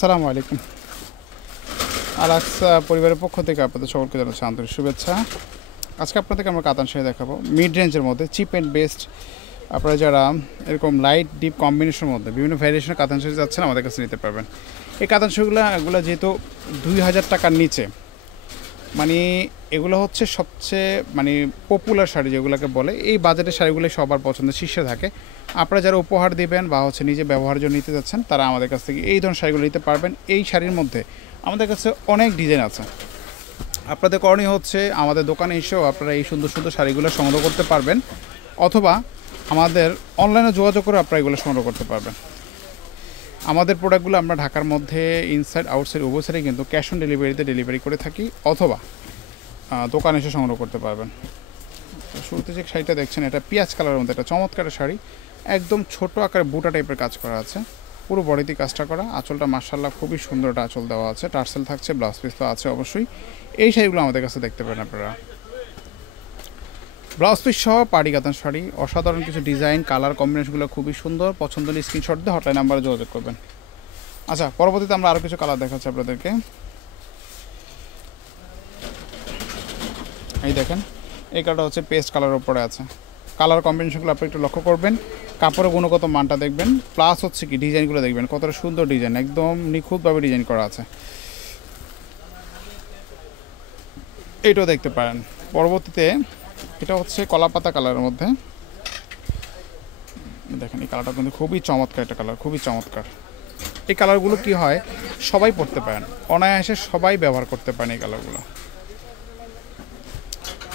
আসসালামু আলাইকুম। আলাক্সা পরিবারের পক্ষ থেকে আপনাদের সকলকে জানাচ্ছি আন্তরিক শুভেচ্ছা। আজকে আপনাদেরকে আমরা কাতান শাড়ি দেখাবো মিড রেঞ্জের মধ্যে, চিপ অ্যান্ড বেস্ট। আপনারা যারা এরকম লাইট ডিপ কম্বিনেশনের মধ্যে বিভিন্ন ভ্যারিয়েশনের কাতান শাড়ি যাচ্ছেন আমাদের কাছে নিতে পারবেন। এই কাতান শাড়িগুলো যেহেতু 2000 টাকার নিচে, মানে এগুলো হচ্ছে সবচেয়ে পপুলার শাড়ি যেগুলোকে বলে, এই বাজেটের শাড়িগুলো সবার পছন্দের শীর্ষে থাকে। আপনারা যারা উপহার দিবেন বা নিজে ব্যবহারের জন্য নিতে যাচ্ছেন তারা আমাদের কাছ থেকে এই ধরনের শাড়িগুলো নিতে পারবেন। এই শাড়ির মধ্যে আমাদের কাছে অনেক ডিজাইন আছে। আপনাদের করণীয় হচ্ছে আমাদের দোকানে এসেও আপনারা এই সুন্দর সুন্দর শাড়িগুলো সংগ্রহ করতে পারবেন, অথবা আমাদের অনলাইনে যোগাযোগ করে আপনারা এগুলো সংগ্রহ করতে পারবেন। আমাদের প্রোডাক্টগুলো আমরা ঢাকার মধ্যে ইনসাইড আউটসাইড উভয় সাইডে কিন্তু ক্যাশ অন ডেলিভারিতে ডেলিভারি করে থাকি, অথবা দোকানে এসে সংগ্রহ করতে পারবেন। শুরুতে যে শাড়িটা দেখছেন এটা পেঁয়াজ কালারের মধ্যে একটা চমৎকার শাড়ি, একদম ছোট আকারে বুটা টাইপের কাজ করা আছে, পুরো বডিতে কাজটা করা। আঁচলটা মাশাআল্লাহ খুবই সুন্দর একটা আঁচল দেওয়া আছে, টার্সেল থাকছে, ব্লাউজ পিস তো আছে অবশ্যই। এই শাড়িগুলো আমাদের কাছে দেখতে পারেন আপনারা। ব্লাউজ পিস সহ পাড়ি কাতান শাড়ি, অসাধারণ কিছু ডিজাইন, কালার কম্বিনেশনগুলো খুবই সুন্দর। পছন্দ হলে স্ক্রিনশট দিয়ে হটলাইন নাম্বারে যোগাযোগ করবেন। আচ্ছা, পরবর্তীতে আমরা আরও কিছু কালার দেখাচ্ছি আপনাদেরকে। এই দেখেন, এই কালারটা হচ্ছে পেস্ট কালারের উপরে আছে। কালার কম্বিনেশনগুলো আপনি একটু লক্ষ্য করবেন, কাপড়ের গুণগত মানটা দেখবেন, প্লাস হচ্ছে কি ডিজাইনগুলো দেখবেন, কতটা সুন্দর ডিজাইন, একদম নিখুঁতভাবে ডিজাইন করা আছে। এইটাও দেখতে পারেন। পরবর্তীতে এটা হচ্ছে কলাপাতা কালারের মধ্যে, দেখেন এই কালারটা কিন্তু খুবই চমৎকার, একটা কালার খুবই চমৎকার। এই কালারগুলো কি হয়, সবাই পরতে পারেন, অনায়াসে সবাই ব্যবহার করতে পারেন এই কালারগুলো।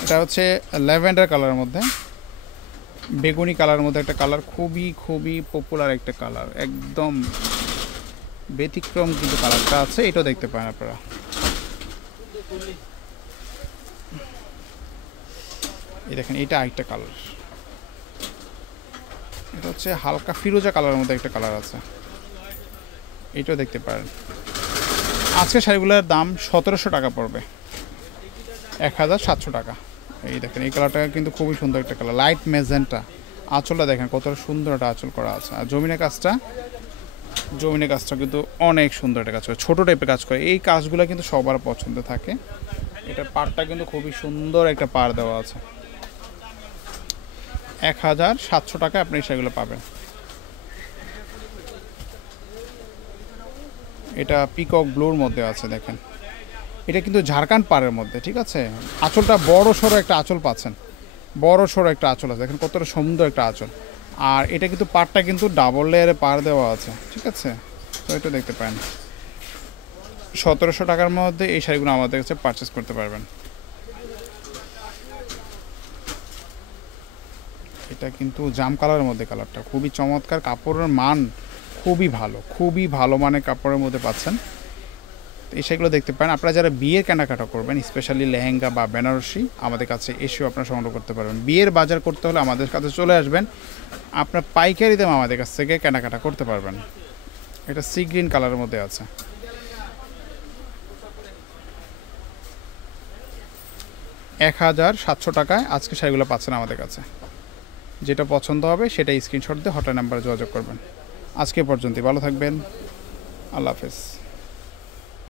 এটা হচ্ছে ল্যাভেন্ডার কালারের মধ্যে, বেগুনি কালারের মধ্যে একটা কালার, খুবই খুবই পপুলার একটা কালার, একদম ব্যতিক্রম কিন্তু কালারটা আছে। এটাও দেখতে পারেন আপনারা। এই দেখেন, এটা আরেকটা কালার, এটা হচ্ছে হালকা ফিরোজা কালারের মধ্যে একটা কালার আছে, এটাও দেখতে পারেন। আজকে শাড়িগুলোর দাম 1700 টাকা পড়বে, 1700 টাকা। এই দেখেন, এই কালারটা কিন্তু খুবই সুন্দর একটা কালার, লাইট মেজেন্টা। আঁচলটা দেখেন কতটা সুন্দর একটা আঁচল করা আছে। আর জমিনের কাজটা কিন্তু অনেক সুন্দর একটা কাজ করে, ছোটো টাইপের কাজ করে। এই কাজগুলো কিন্তু সবার পছন্দ থাকে। এটার পাড়টা কিন্তু খুবই সুন্দর একটা পাড় দেওয়া আছে। 1700 টাকায় আপনি সেগুলো পাবেন। এটা পিকক ব্লুর মধ্যে আছে, দেখেন এটা কিন্তু ঝাড়খণ্ড পাড়ের মধ্যে, ঠিক আছে। আঁচলটা বড় সড়ো একটা আঁচল পাচ্ছেন, বড় সড়ো একটা আঁচল আছে, দেখেন কতটা সুন্দর একটা আঁচল। আর এটা কিন্তু পাড়টা কিন্তু ডাবল লেয়ারে পাড় দেওয়া আছে, ঠিক আছে। তো এটা দেখতে পারেন। 1700 টাকার মধ্যে এই শাড়িগুলো আমাদের কাছে পারচেস করতে পারবেন। এটা কিন্তু জাম কালারের মধ্যে, কালারটা খুবই চমৎকার, কাপড়ের মান খুবই ভালো মানের কাপড়ের মধ্যে পাচ্ছেন। এই শাড়িগুলো দেখতে পারেন। আপনারা যারা বিয়ের কেনাকাটা করবেন, স্পেশালি লেহেঙ্গা বা বেনারসি, আমাদের কাছে এসেও আপনারা সংগ্রহ করতে পারবেন। বিয়ের বাজার করতে হলে আমাদের কাছে চলে আসবেন, আপনার পাইকারি দাম আমাদের কাছ থেকে কেনাকাটা করতে পারবেন। এটা সি গ্রিন কালারের মধ্যে আছে। $1700 টাকায় আজকে শাড়িগুলো পাচ্ছেন আমাদের কাছে। যেটা পছন্দ হবে সেটা স্ক্রিনশট দিয়ে হটলাইন নাম্বারে যোগাযোগ করবেন। আজকে পর্যন্তই, ভালো থাকবেন, আল্লাহ হাফেজ।